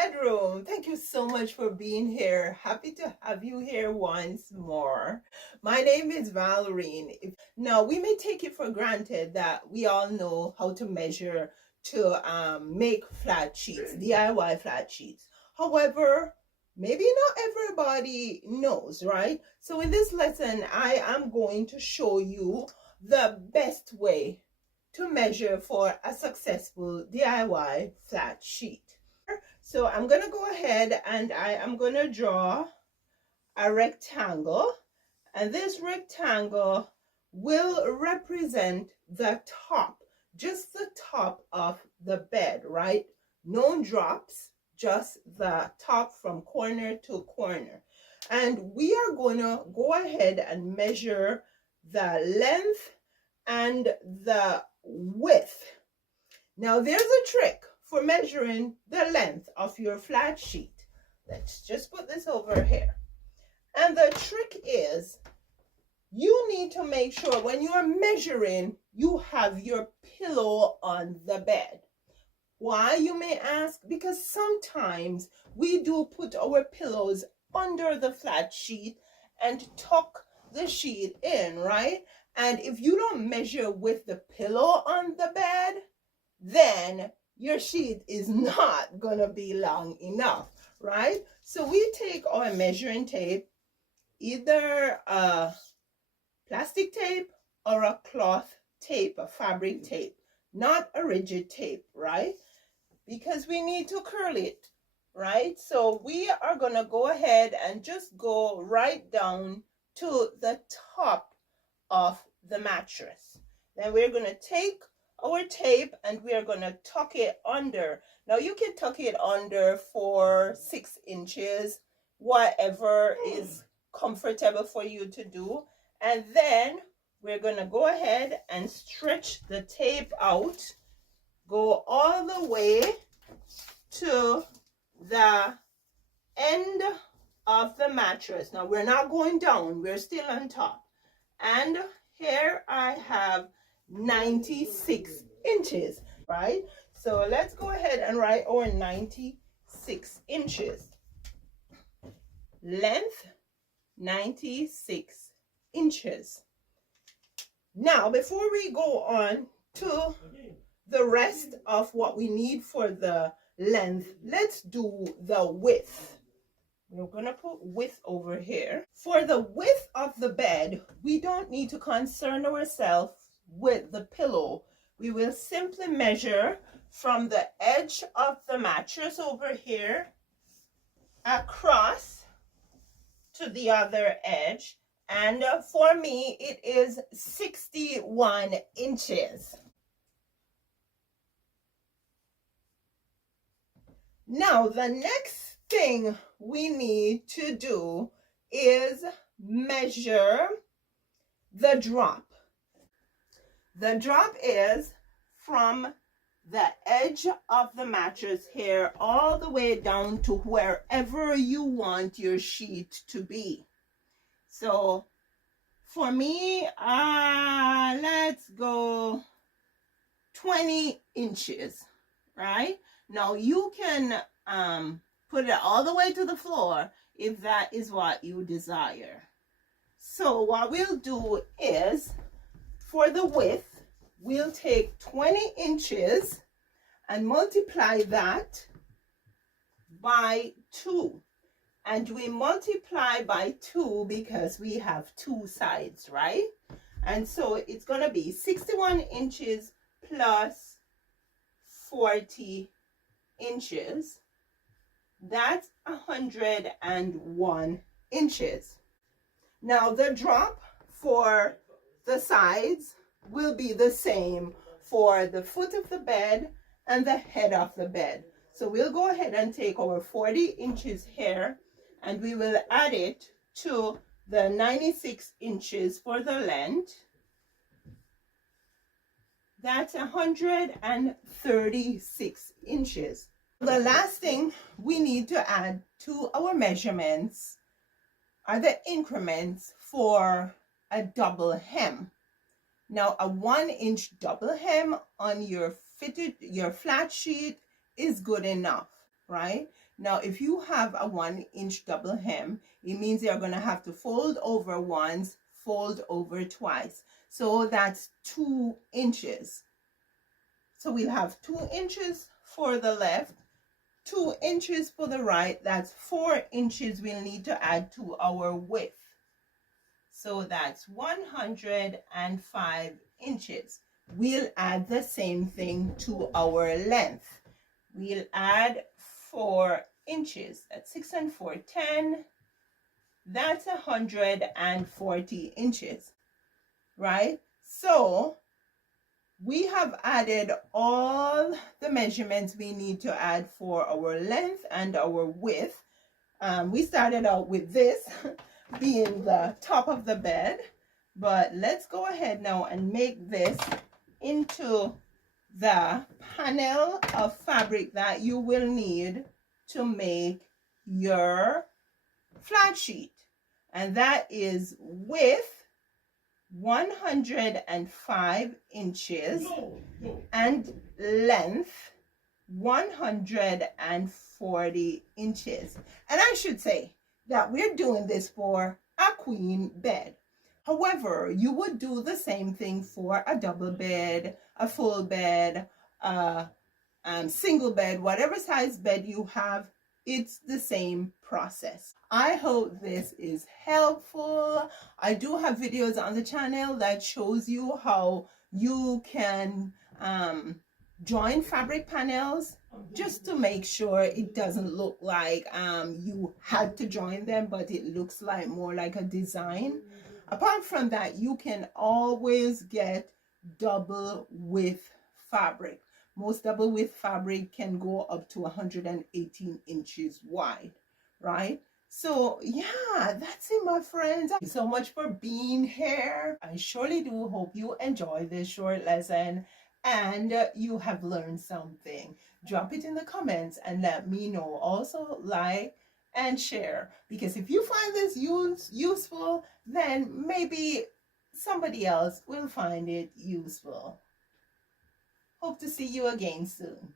bedroom. Thank you so much for being here. Happy to have you here once more. My name is Valerine. Now, we may take it for granted that we all know how to measure to make flat sheets, DIY flat sheets. However, maybe not everybody knows, right? So in this lesson, I am going to show you the best way to measure for a successful DIY flat sheet. So I'm going to go ahead and I am going to draw a rectangle, and this rectangle will represent the top, just the top of the bed, right? No drops, just the top from corner to corner. And we are going to go ahead and measure the length and the width. Now there's a trick for measuring the length of your flat sheet. Let's just put this over here. And the trick is, you need to make sure when you are measuring, you have your pillow on the bed. Why, you may ask? Because sometimes we do put our pillows under the flat sheet and tuck the sheet in, right? And if you don't measure with the pillow on the bed, then your sheet is not gonna be long enough, right? So we take our measuring tape, either a plastic tape or a cloth tape, a fabric tape, not a rigid tape, right? Because we need to curl it, right? So we are gonna go ahead and just go right down to the top of the mattress. Then we're gonna take our tape and we are going to tuck it under. Now you can tuck it under for 6 inches, whatever is comfortable for you to do. And then we're going to go ahead and stretch the tape out, go all the way to the end of the mattress. Now we're not going down, we're still on top. And here I have 96 inches, right? So let's go ahead and write our 96 inches. Length, 96 inches. Now, before we go on to the rest of what we need for the length, let's do the width. We're gonna put width over here. For the width of the bed, we don't need to concern ourselves with the pillow. We will simply measure from the edge of the mattress over here across to the other edge, and for me it is 61 inches. Now the next thing we need to do is measure the drop. The drop is from the edge of the mattress here all the way down to wherever you want your sheet to be. So for me, let's go 20 inches, right? Now you can put it all the way to the floor if that is what you desire. So what we'll do is, for the width, we'll take 20 inches and multiply that by 2. And we multiply by 2 because we have 2 sides, right? And so it's going to be 61 inches plus 40 inches. That's 101 inches. Now the drop for the sides will be the same for the foot of the bed and the head of the bed. So we'll go ahead and take our 40 inches here and we will add it to the 96 inches for the length. That's 136 inches. The last thing we need to add to our measurements are the increments for a double hem. Now a 1-inch double hem on your flat sheet is good enough, right? Now, if you have a 1-inch double hem, it means you're going to have to fold over once, fold over twice. So that's 2 inches. So we'll have 2 inches for the left, 2 inches for the right. That's 4 inches we'll need to add to our width. So that's 105 inches. We'll add the same thing to our length. We'll add 4 inches. That's 6 and 4, 10. That's 140 inches, right? So we have added all the measurements we need to add for our length and our width. We started out with this being the top of the bed, but let's go ahead now and make this into the panel of fabric that you will need to make your flat sheet, and that is width 105 inches and length 140 inches. And I should say that we're doing this for a queen bed. However, you would do the same thing for a double bed, a full bed, a single bed, whatever size bed you have. It's the same process. I hope this is helpful. I do have videos on the channel that shows you how you can join fabric panels just to make sure it doesn't look like you had to join them, but it looks like more like a design. Apart from that, you can always get double width fabric. Most double width fabric can go up to 118 inches wide, right? So yeah, that's it, my friends. Thank you so much for being here. I surely do hope you enjoy this short lesson and you have learned something. Drop it in the comments and let me know. Also like and share, because if you find this useful, then maybe somebody else will find it useful. Hope to see you again soon.